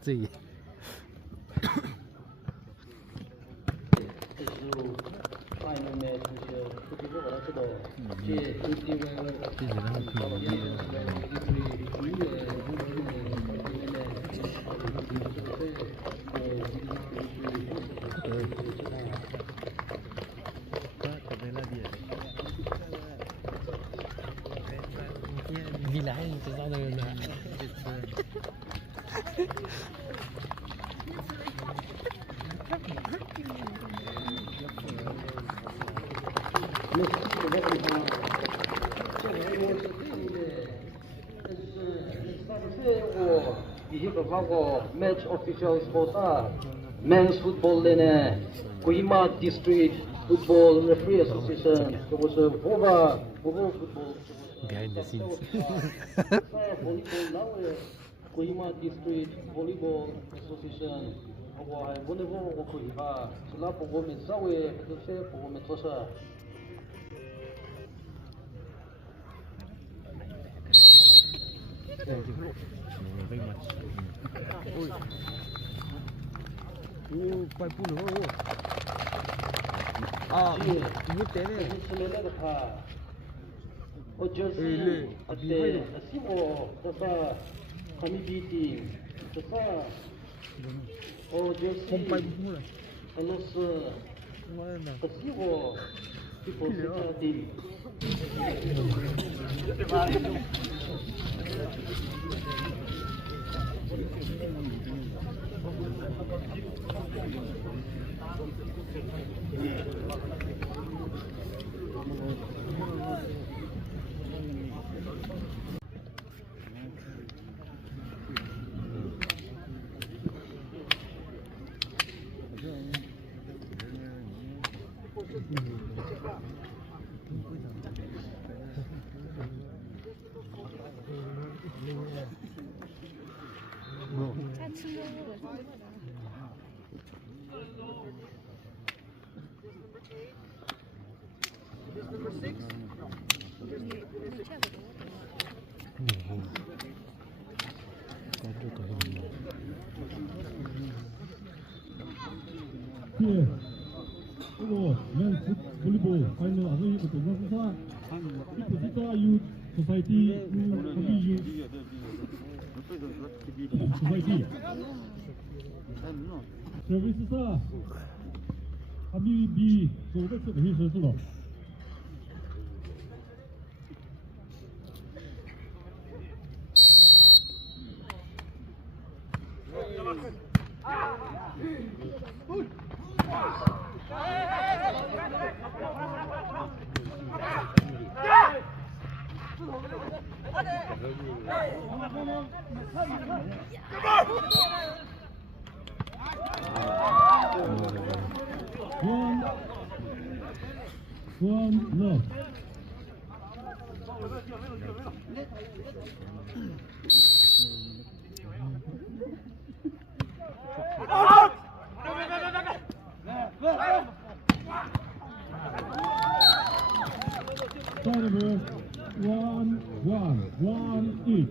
自己。你来，你知道那个人。Match officials for men's football in Kigwema District Football Referee Association. There was a football behind the scenes. Volleyball now Kigwema District Volleyball Association. volleyball Kigwema. Sila 보고 맨사회 그때 보고 맨서서. Very much. 오, 빨리 불러. 아, 이거 때문에. 어저씨 어때? 시고 저사 커뮤니티 저사 어저씨 알았어. 시고 Kipho Seca team. Number 6. 예, 그리고 맨 볼리볼 파이널 아버지부터 동사사 Kipho Seca Youth Society Society 서비스사 하미비 소백서 회의설수로 One love. Server 1-1 each.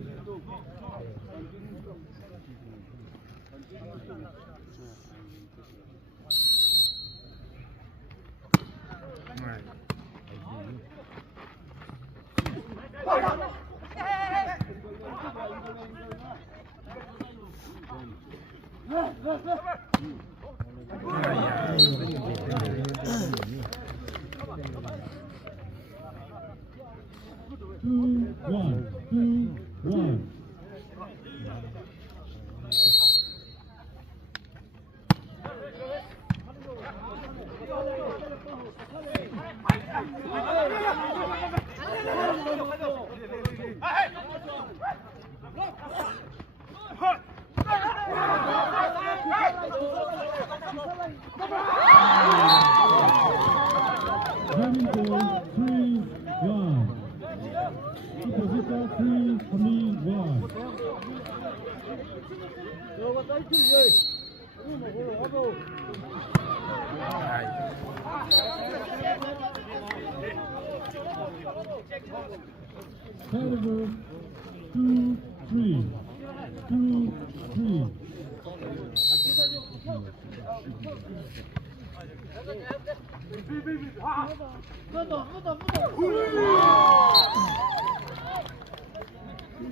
Two, one. Running ball 3-1. Kipho Seca 3, Khamima 1. Server 2-3.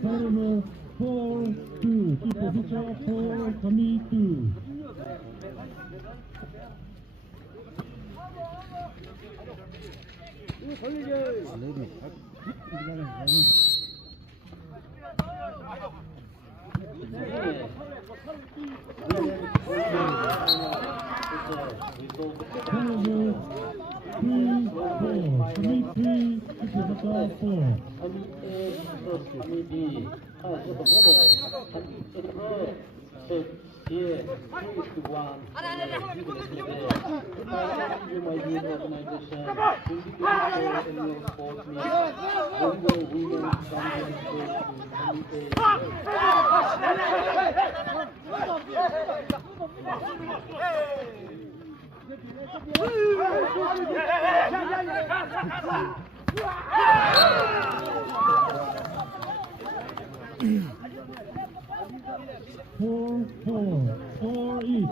Server 4-2. Kipho Seca 4, Khamima 2. Server 3-4. Khamima 3, Kipho Seca 4. Four each.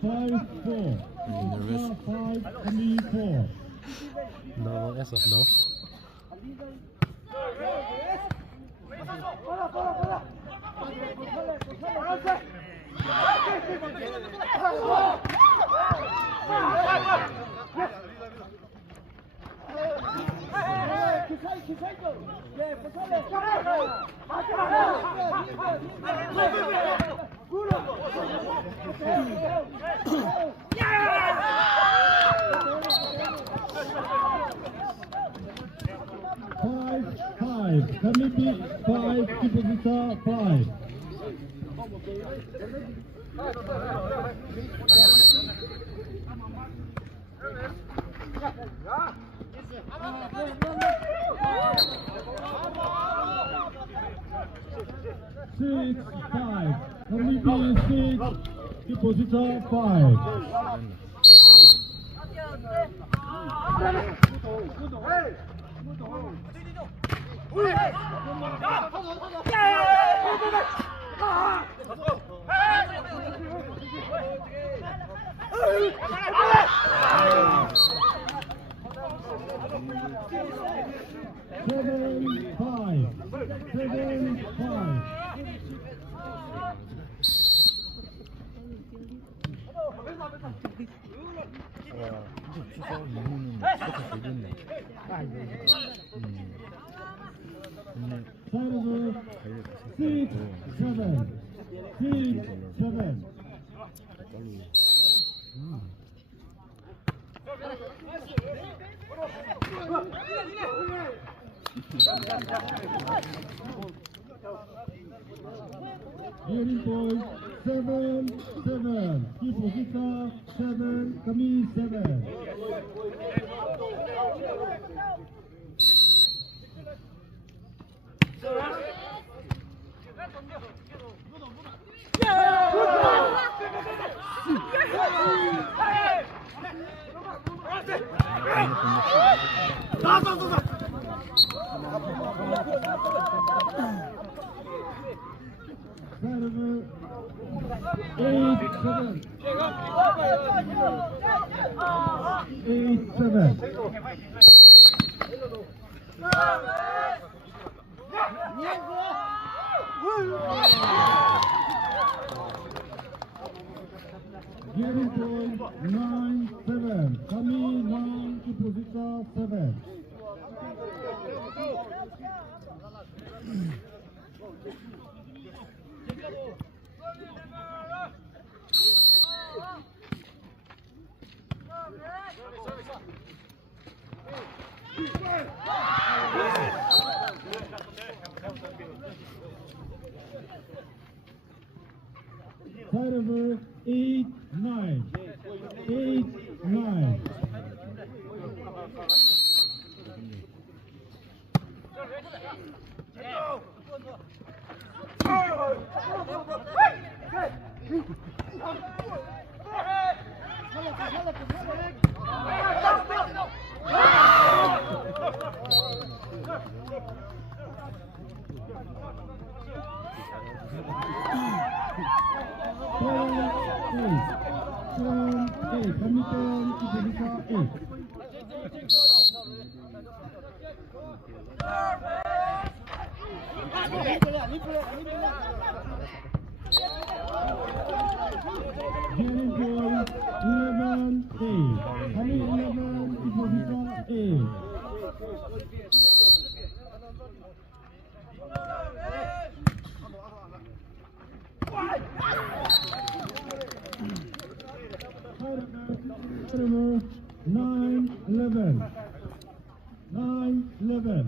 Five, four. Nervous. 5, Khamima 4. No, as of now. Five. Khamima 5, Kipho Seca 5. Six, 5. Khamima 6, Kipho Seca 5. Seven, five. Server 6, 7. 6, 7. Hearing point 7, 7. Kipho Seca 7, Khamima 7. Server 8, 7. 8, 7. Hearing point 9, 7. Khamima 9, Kipho Seca 7. Side over 8-9. 8-9. Hamilton, Kipho, 8. Jennings boys, 11-8. Kami 11, Kipho, 8. Over 9-11. 9-11.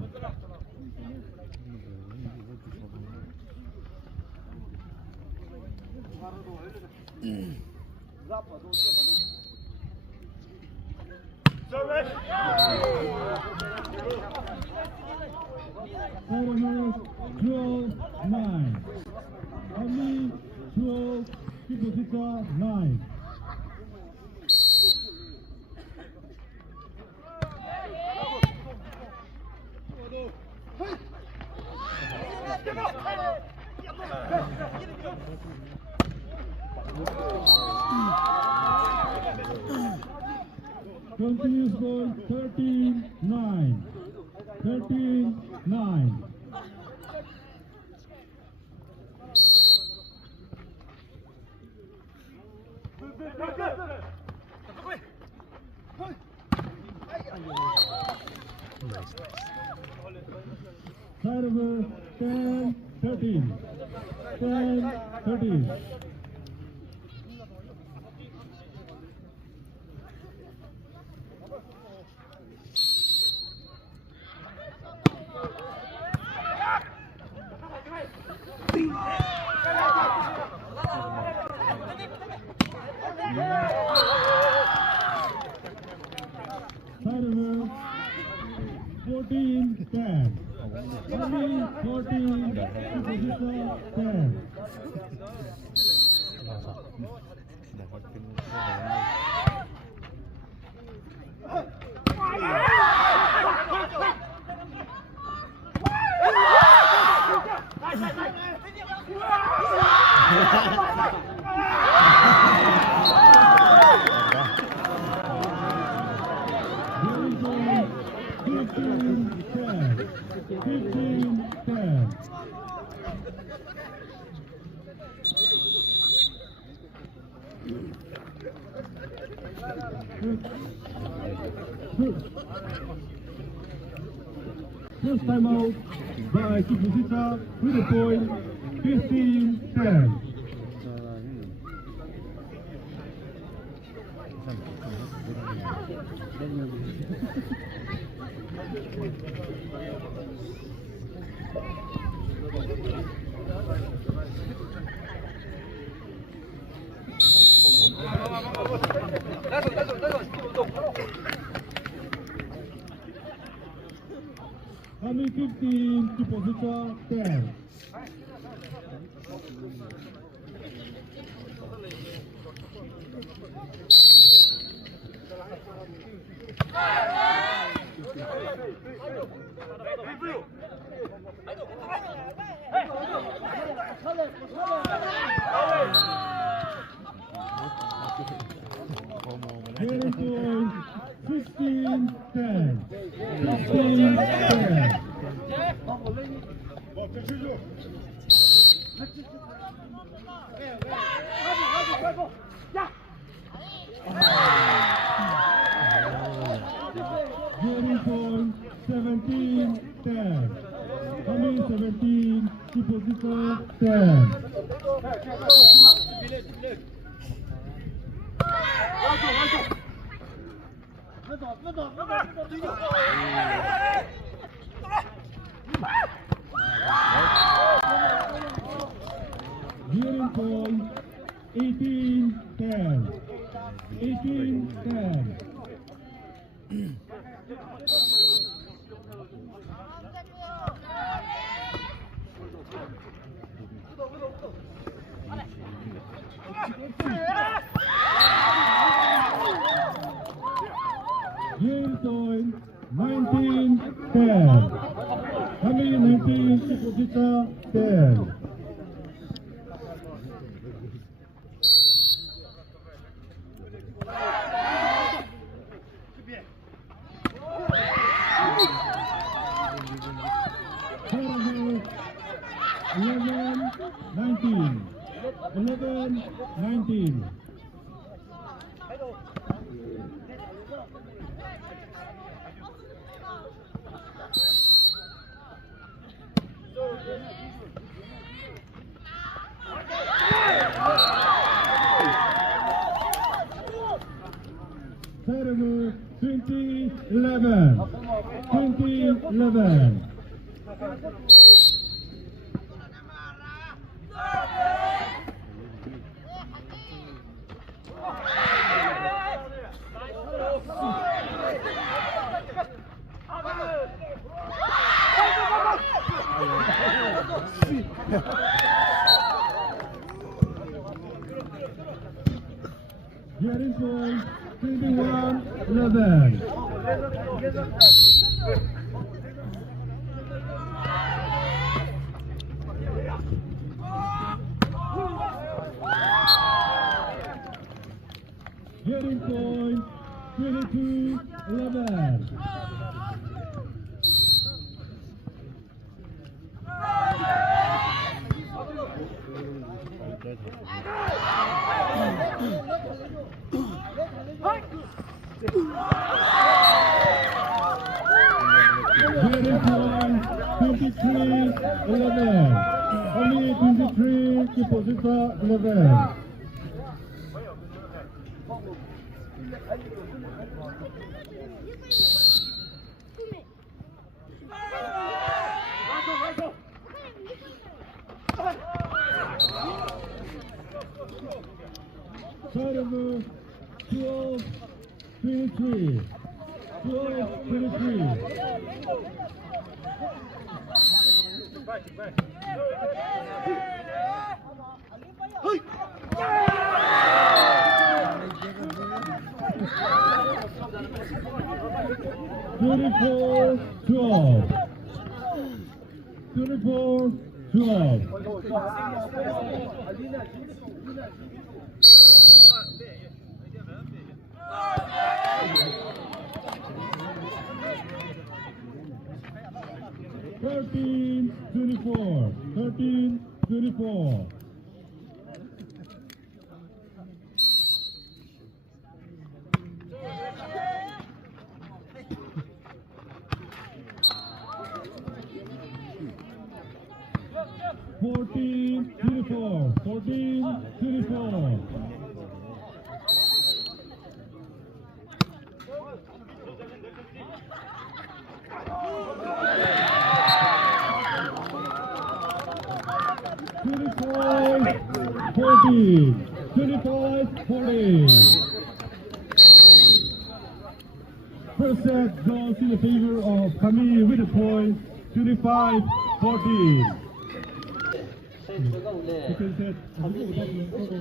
Over 12-9. Kami 12, Kipho 9. Continuous ball 13-9. 13-9. Side over 10-13. 10-13. Side over 14-10. 14, Kipho 10. First time out by Kipho with a point 15-10. Kami 15, Kipho 10. Very good. 15-10. 15-10. Very good. 17-10. Khamima 17, Kipho Seca 10. Hearing point 18-10. 18-10. Hearing point 19-10. Khamima 19, Kipho Seca 10. Server 11-19. 11-19. Server 20-11. 20-11. Hearing point 21-11. Hearing point 22-11. Hearing point 23-11. Only 23, Kipho Seca 11. Server 12-23. 12-23. Twenty-four, 12. 24, 12. Thirteen, 24. 13, 24. Fourteen, 24. 14, 24. Twenty-five, 14. 25, 14. First set goes in the favor of Khamima with a point. 25, 14. 세트가 오늘 Second set, Khamima 선수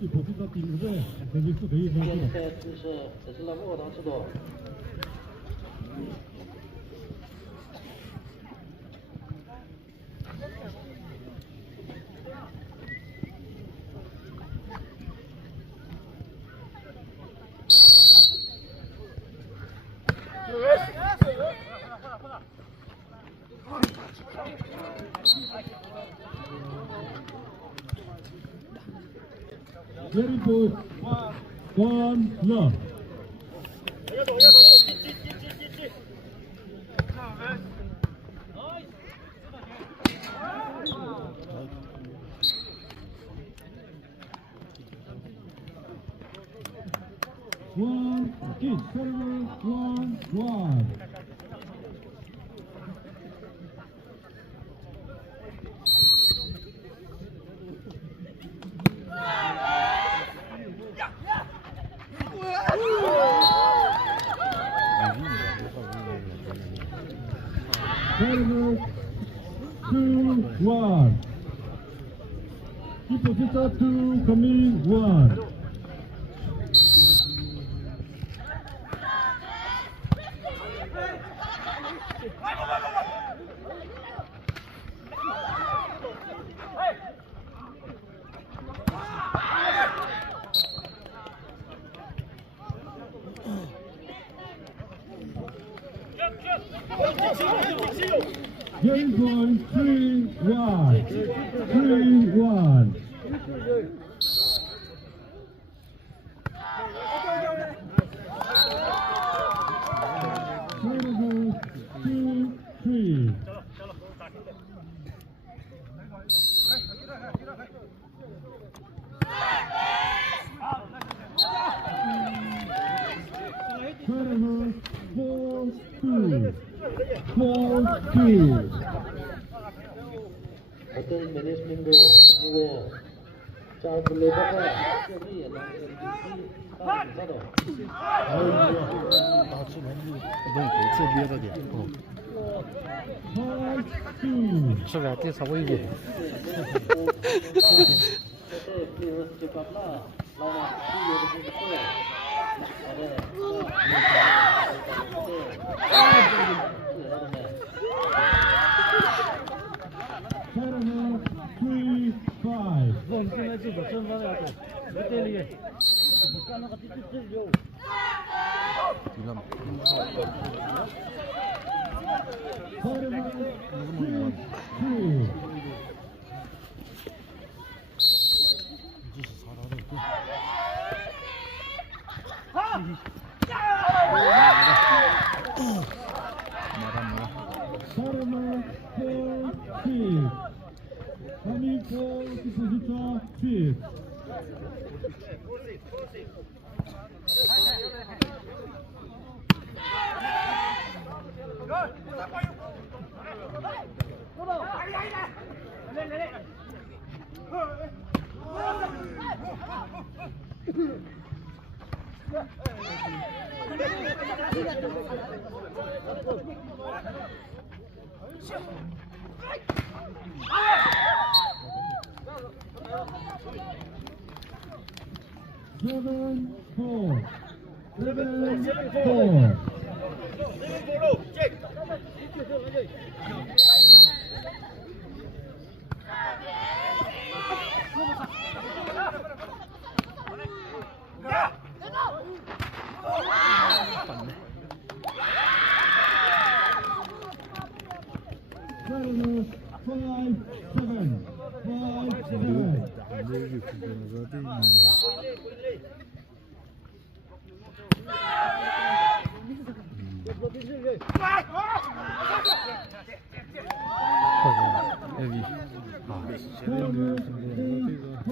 Kipho Seca 팀인데 여기서 내일现在就是只是那么当时的。 Very good. One love. each. Server 1-1. Server 2-1. Kipho Seca 2, Khamima 1. Game point 3-1. 3-1. Server 2-3. Server 4-2. 4-2. 어떤 매니지먼트도 그리고 자 블레버가 여기 나도 이건 대체 미어가디야. 5-2. 是吧？这稍微一点。 Server 3-5. 我们现在就是正方要走，不对哩，干那个地就有。 Server 2-2. Server 4-6. Khamima 4, Kipho Seca 6. Seven, 4. 7-4. Server 5-7. 5-7. 여기. Server 8-5.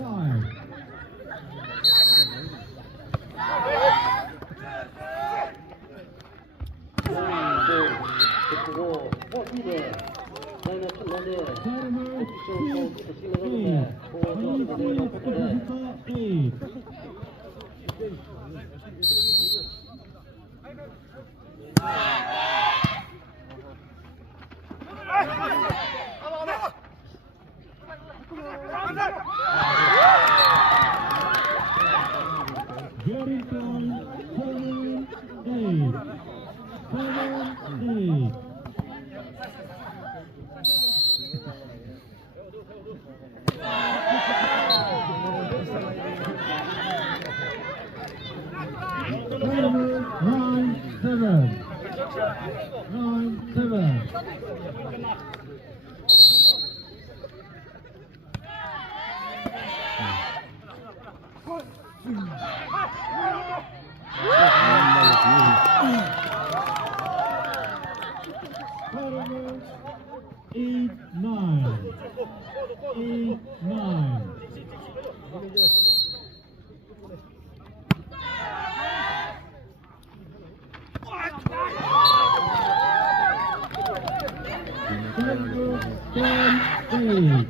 그리고 포기네. 나는 천난데. Server 6-8. Khamima 6, Kipho Seca 8. Getting point 7-8. 7-8. Server 9-7. 9-7. Server 8-9. 8-9. 8.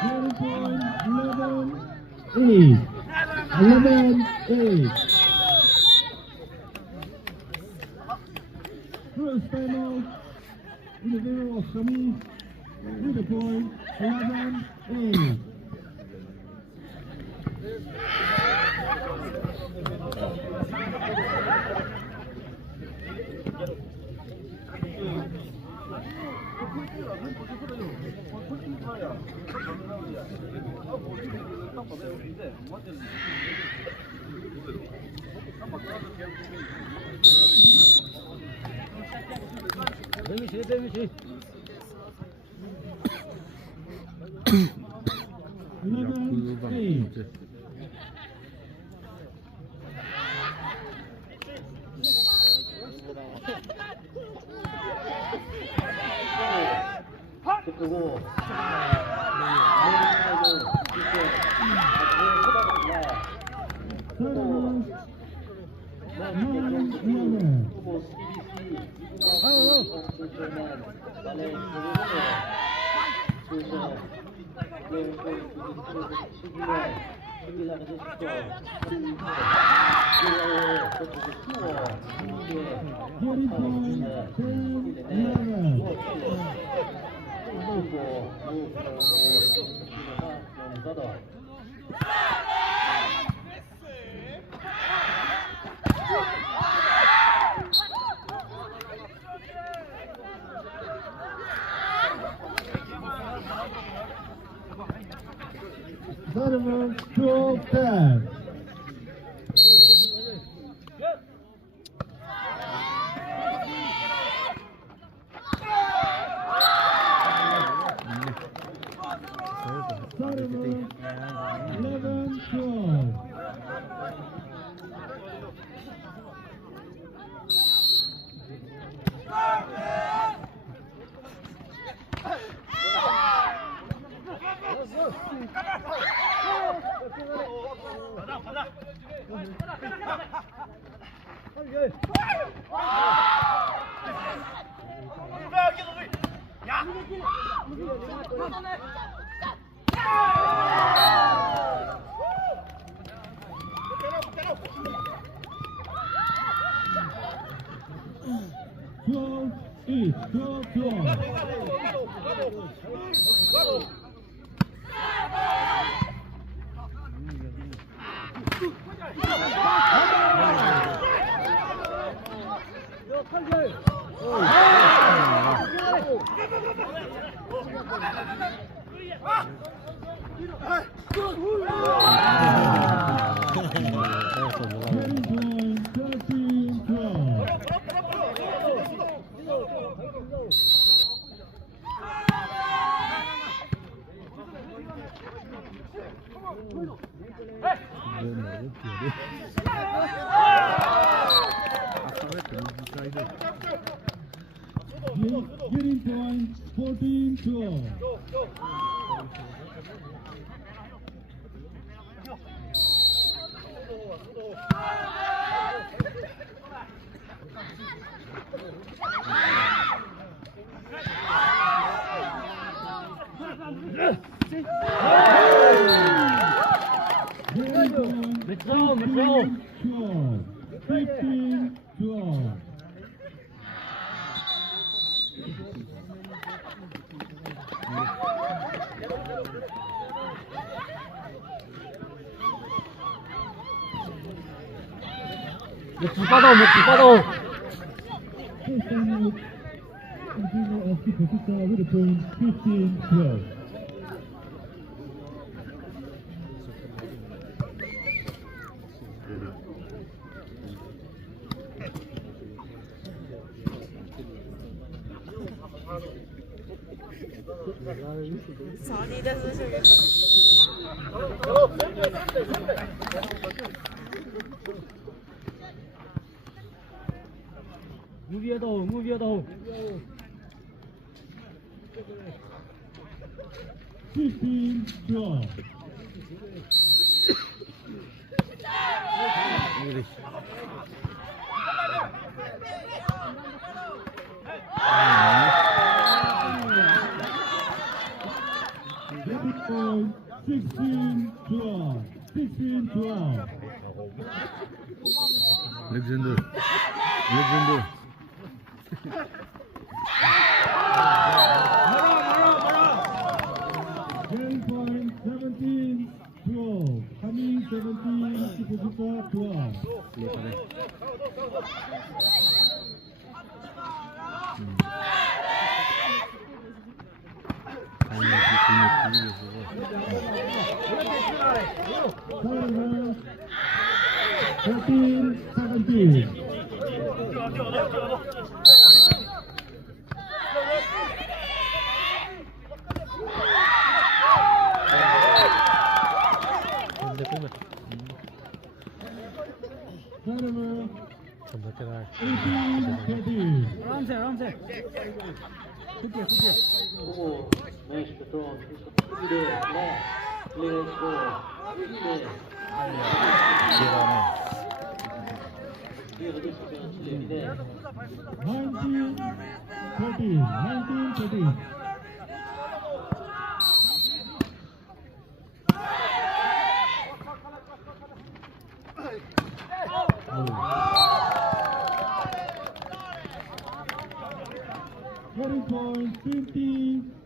Point 11-8. 11-8. First timeout in the favor of Khamima with the point 11-8. 그리고 Donovan 12-10. Donovan 11-12. Getting point 14-12. Metro, metro. 15-12. metro 빠져, metro 빠져. First time out in the favor of Kipho Seca with the point 15-12. Sorry, das ist schon Move your door, move your door. 15-12. point 16-12. 16-12. 레전드. 레전드. Game point 17-12. Khamima 17, Kipho 12. Tournament 13-17. Tournament 18-13. 람세. 굿게. 오, 매치 컨트롤. 스피드, 네. 플레이 스코어. 네. 뒤에서 계속해서 칠레인데. 19-13. 19-13. Point 20-13.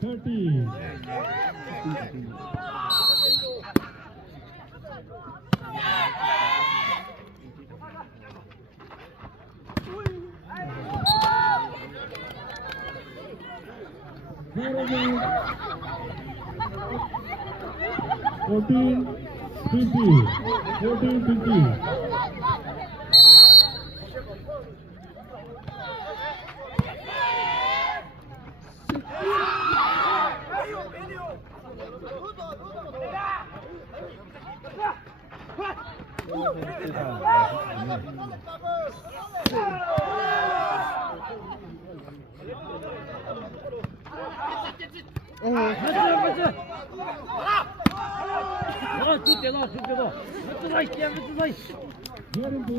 Tournament 14-20. 14-20. Getting point 15-20.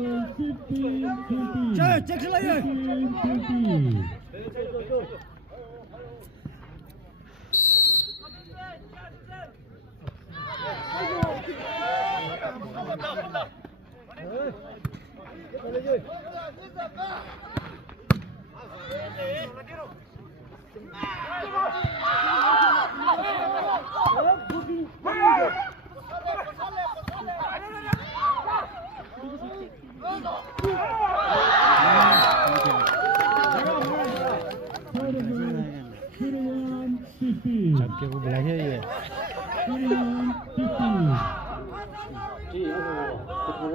15-20. Kipho belanja ya. 21-15. Kipho,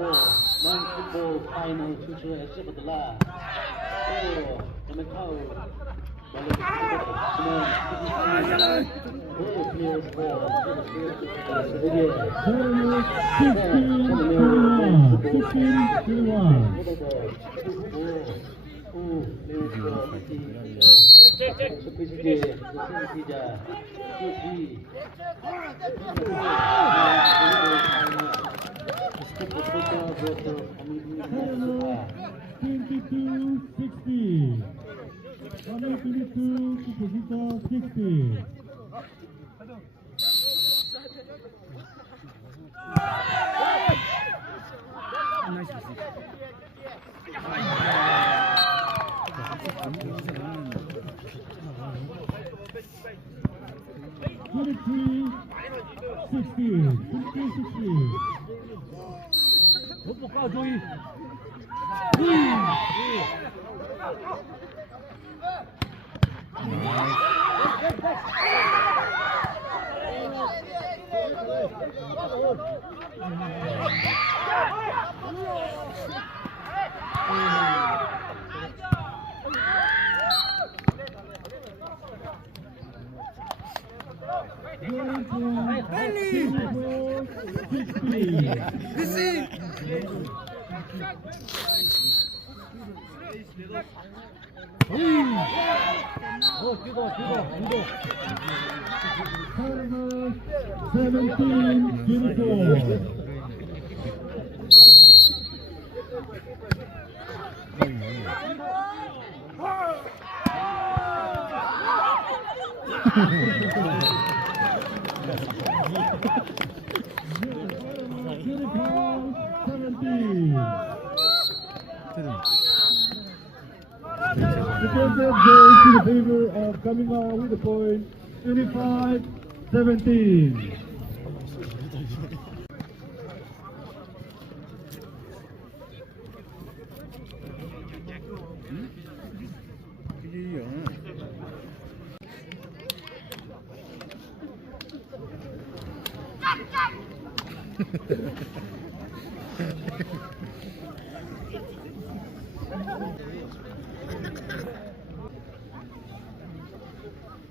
man football final future SFD라. 그리고 그러면 17, Kipho. The contest goes to the favor of Khamima with the point 25-17.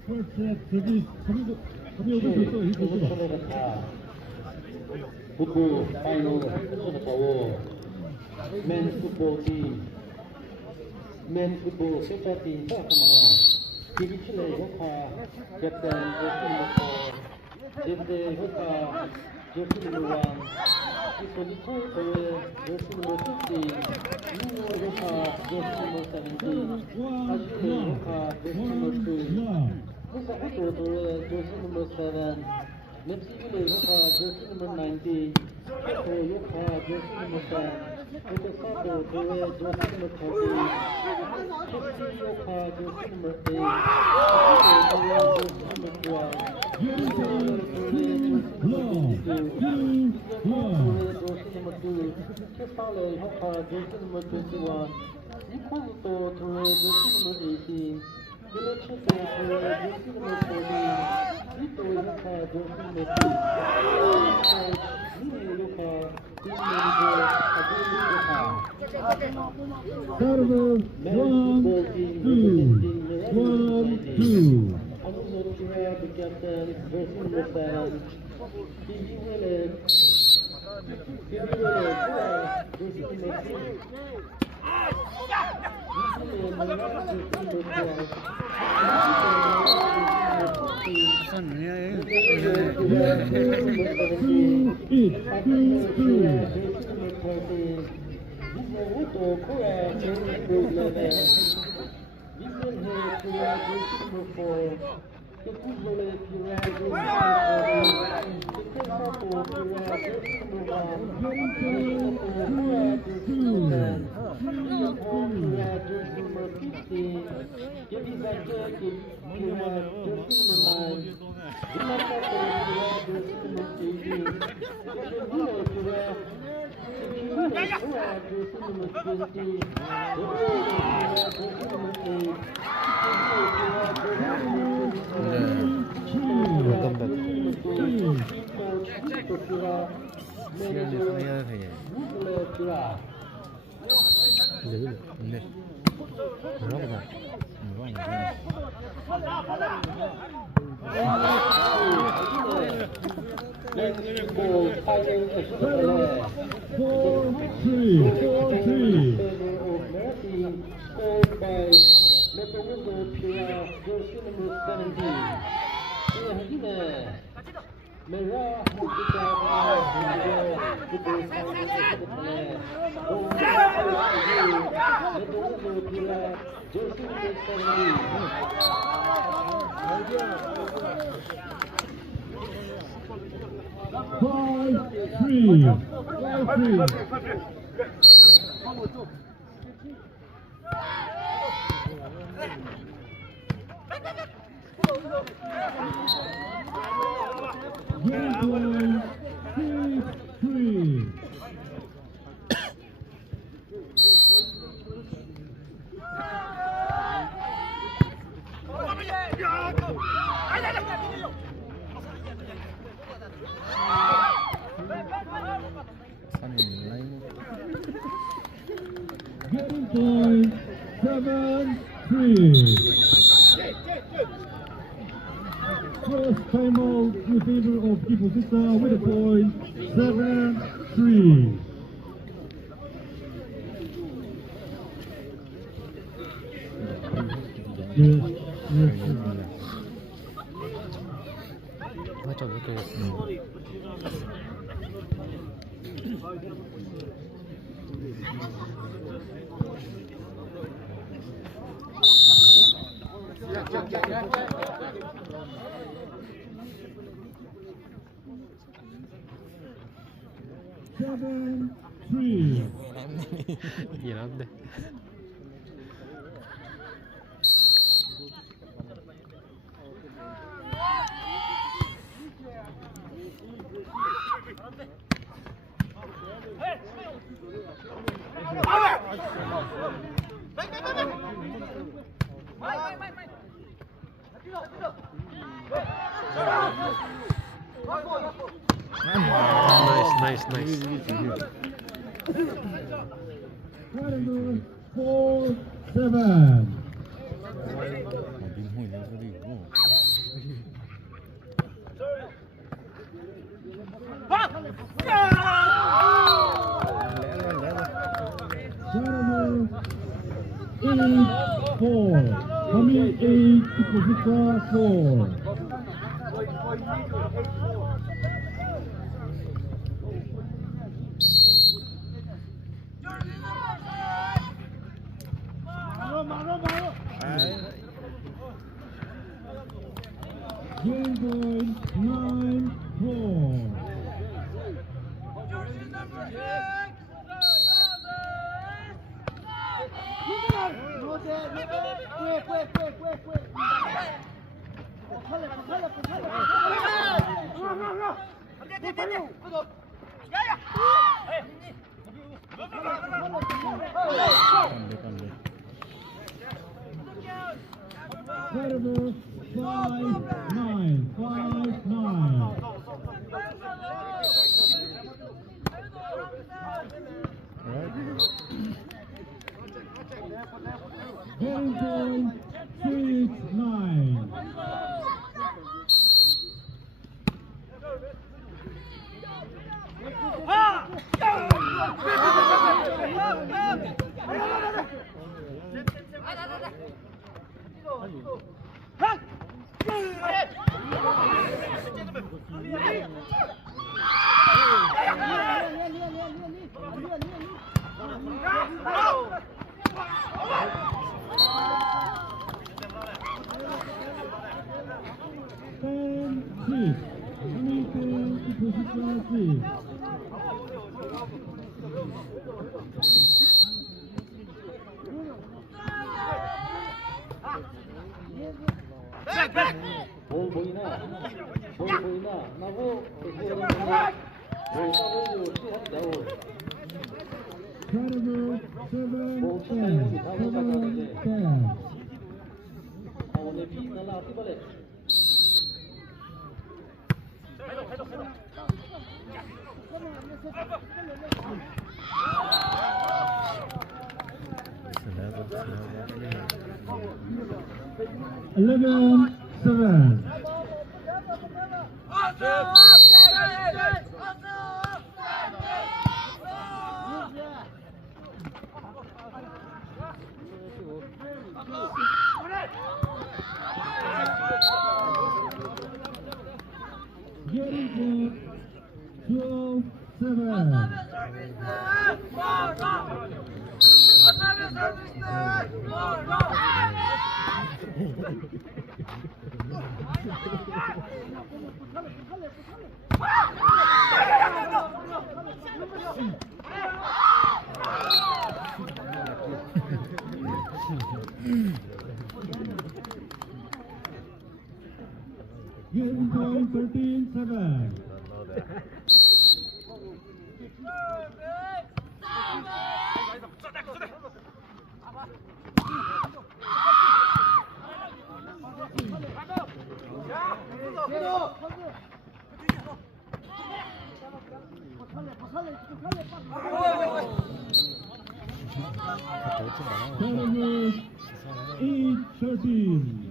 First set, 저기 어디 있어? Football final of our men's football team. Men's football Seca team สร้างมาทีมที่เลยก็พาแคปตันเจสซี่มาเจสเดย์ก็พาเจสซี่มาวันที่คนที่คู่ตัวเจสซี่มา15นี่ก็พาเจสซี่มา17อาชีพก็พาเจสซี่มา2ผู้สาวตัวเจสซี่มา7Next year, Yoka, jersey number 19. Yoka, jersey number 10. Yoka Sato, jersey number 30. Kipho, Yoka, jersey number 8. Kipho, jersey number 12. Jersey number 2. Kipho, Yoka, jersey number 21. Kipho, jersey number 18. Jersey number 14. Kipho, Yoka, jersey number 3. Yoka, team manager, Server 1, 2. Also to have the captain, jersey number 7. Kiki Willis, jersey number 3. Getting point 7-3. First time out in favor of Kipho Seca with a point 7-3. 좀 이렇게 7-3. 미안한데. Nice. Quarter 4-7. 민홍이 내 소리고. Quarter 8-4. Khamima 8, Kipho 4. Game point 9-4. Quarter 5-9. 5-9. Game point 6-9. 볼 보이나? 나고 볼 서브도 시작되고 Quarter 7-10. 7-10. 오늘 비나라 티발레 Eleven, 7. Getting to 12-7. Getting to 13-7. Quarter 8-13.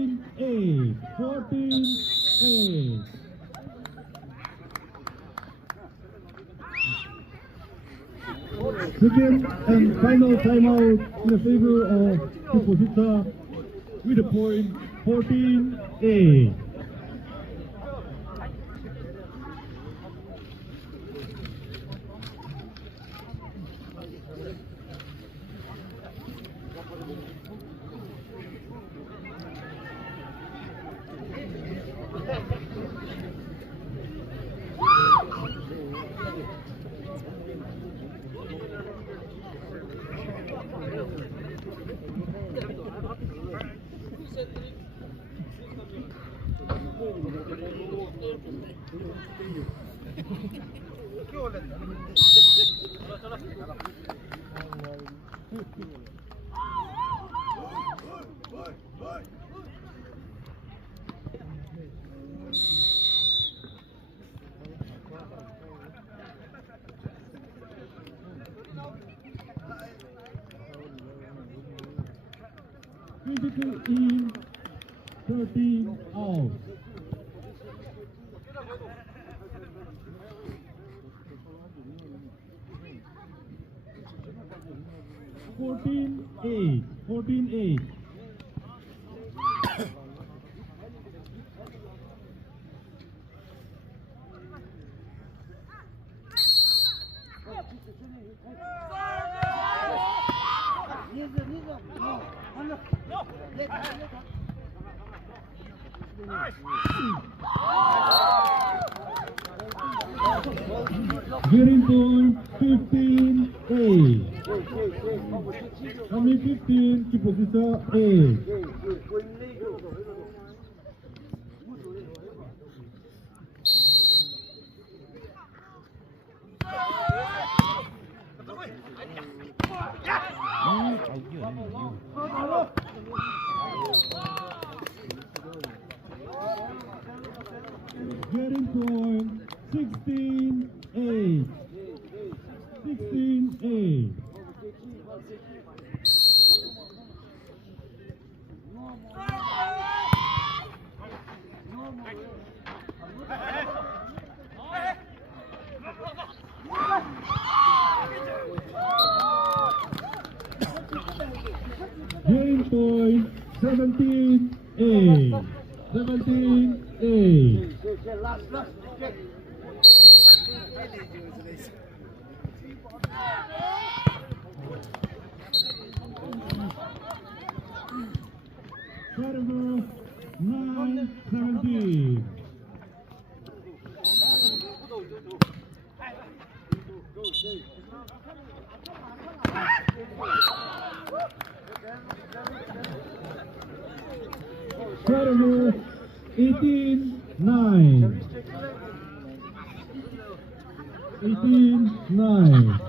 14-8. 14-8. Second and final timeout in the favor of Kipho with a point 14-8. Physical in, 13 out. Fourteen eight. Getting point 15-8. Kami 15, Kipho 8. Getting point 16-8. 16-8. Getting point 17-8. 17-8. Server 9-17. Server 18-9. 18-9.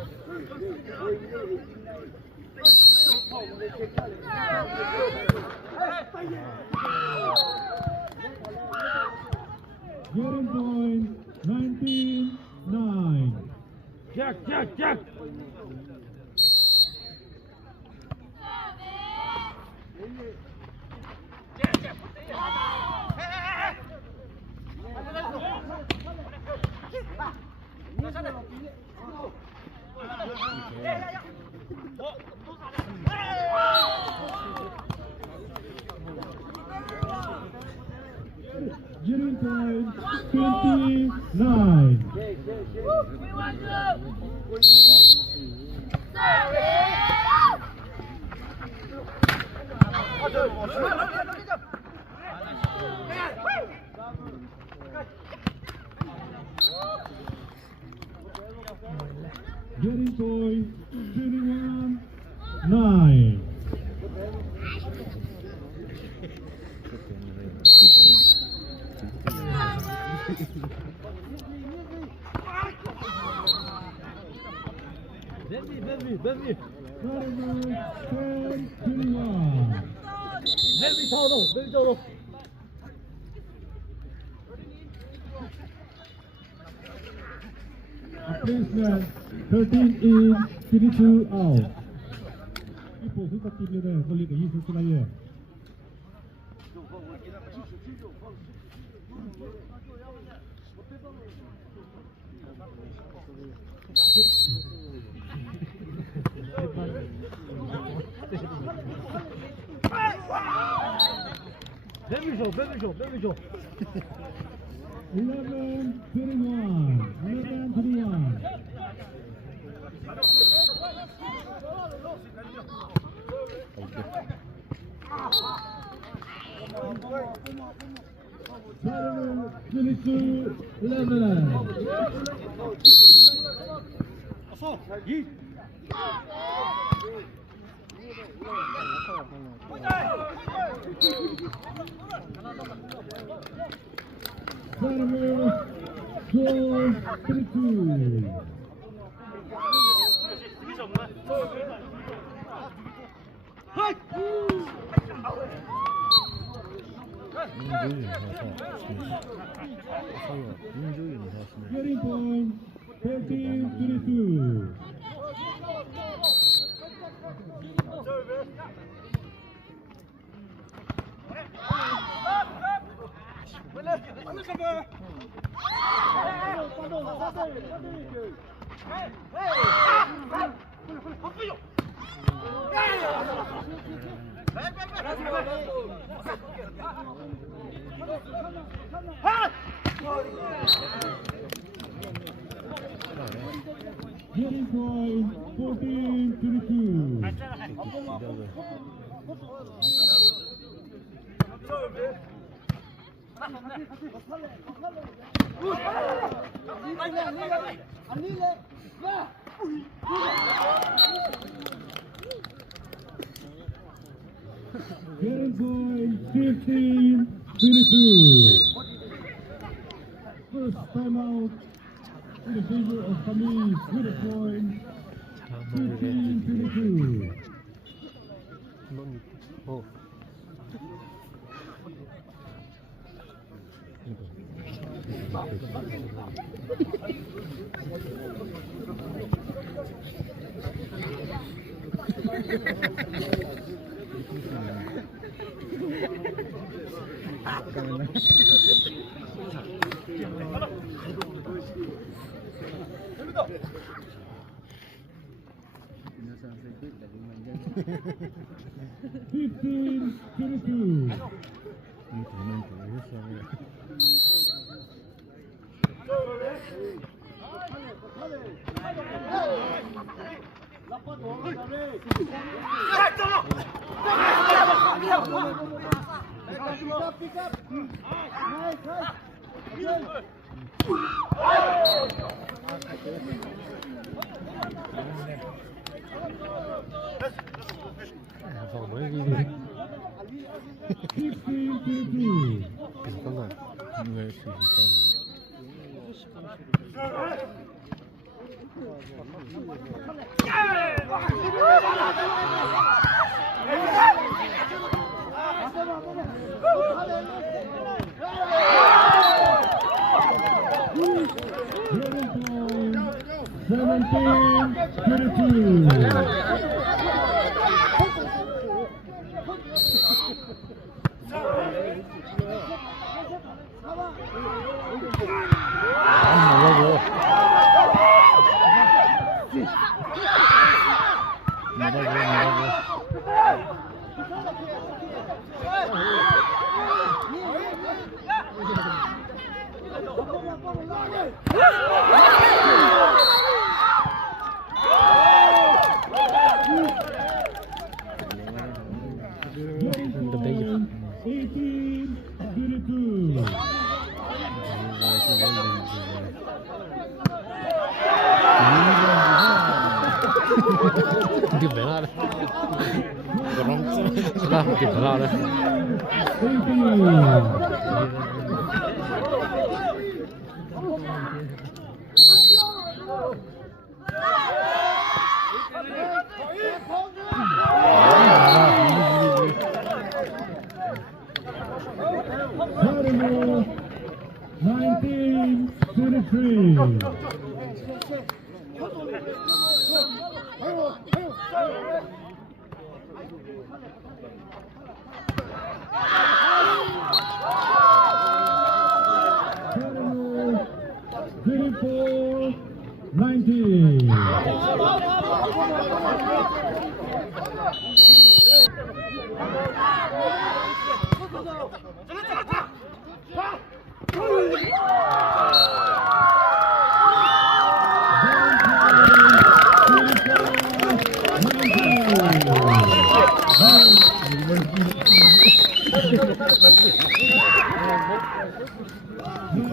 Getting point 19-9. Jack. Getting point 29. Getting point 21-9. Baby. 10-21. Baby total. Placement 13 in, 22 out. Kipho ที่ตัดทีมเลยเนี่ยคนเล่นกับ20 คนละเยอะ 11-21. 11-21. Saturday, 22-11. Saturday, 12-32. Getting point, 13-32. Getting point, 14-32. Getting point, 15-22. First timeout in the favor of Khamima with a point, 15-22. 어. Fifteen to two. 계속 간 거야. 왜 수 있을까? Đi về lại đây. Ra, kịp phải lao đây. 24-19.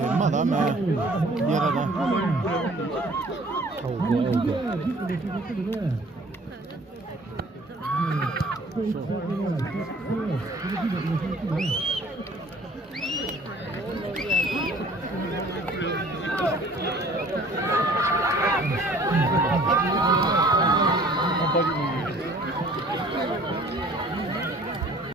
얼마 남에 미안하다. 아,